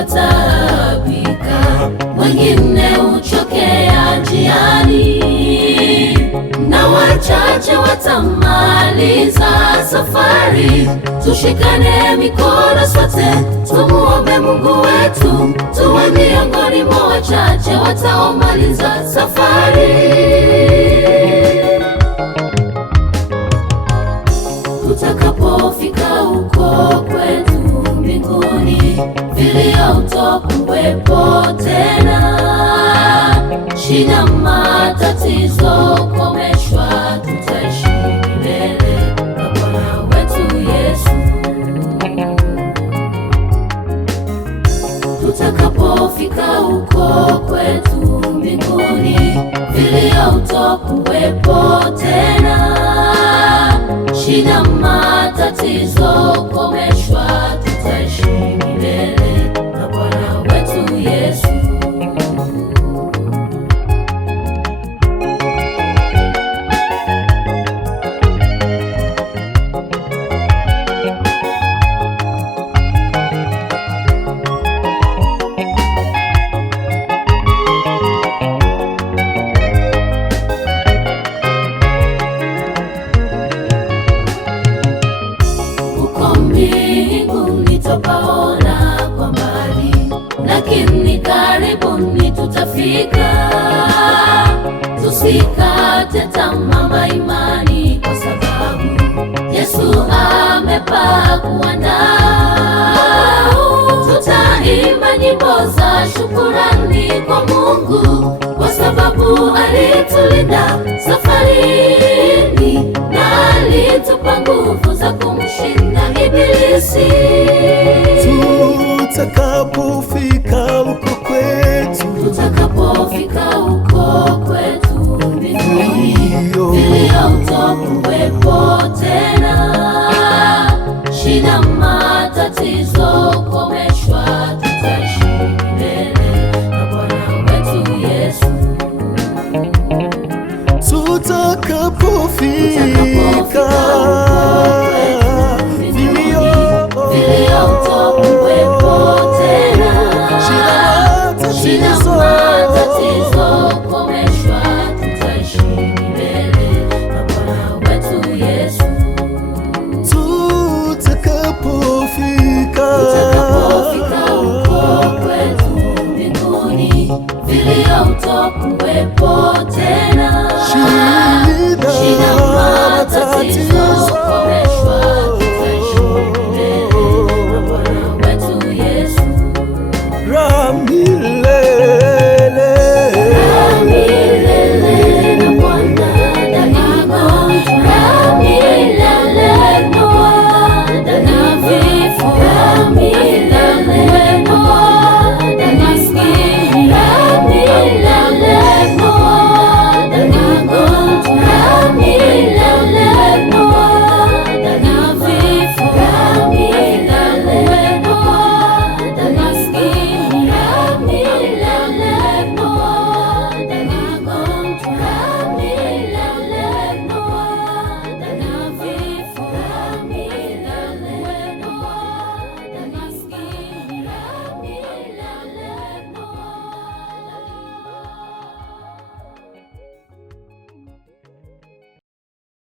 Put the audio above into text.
wataabika, wengine huchokea njiani, na wachache watamaliza safari. Tushikane mikono sote, tumuombe Mungu wetu, tuwe miongoni mwa wachache wataomaliza safari. Tutakapofika huko kwetu mbinguni, vilio utakuwepo tena, shida matatizo komeshwa, tutaishi milele na Bwana wetu Yesu. Tutakapofika huko kwetu mbinguni, vilio utakuwepo tena, shida matatizo komeshwa, tutaishi milele na Bwana wetu Yesu. Tutapaona kwa mbali, lakini karibuni tutafika. Tusikate tamaa imani, kwa sababu Yesu amepaa kuandaa. Tutaimba nyimbo za shukurani kwa Mungu, kwa sababu alitulinda safarini na alitupa nguvu za kumshinda Ibilisi. Tutakapofika huko kwetu, mbinguni, vilio utakuwepo tena, shida matatizo komeshwa, tutaishi milele na Bwana wetu Yesu. Tutakapofika shida matatizo komeshwa, tutaishi milele na Bwana wetu Yesu. Tutakapofika huko kwetu mbinguni, vilio utakuwepo tena, shida matatizo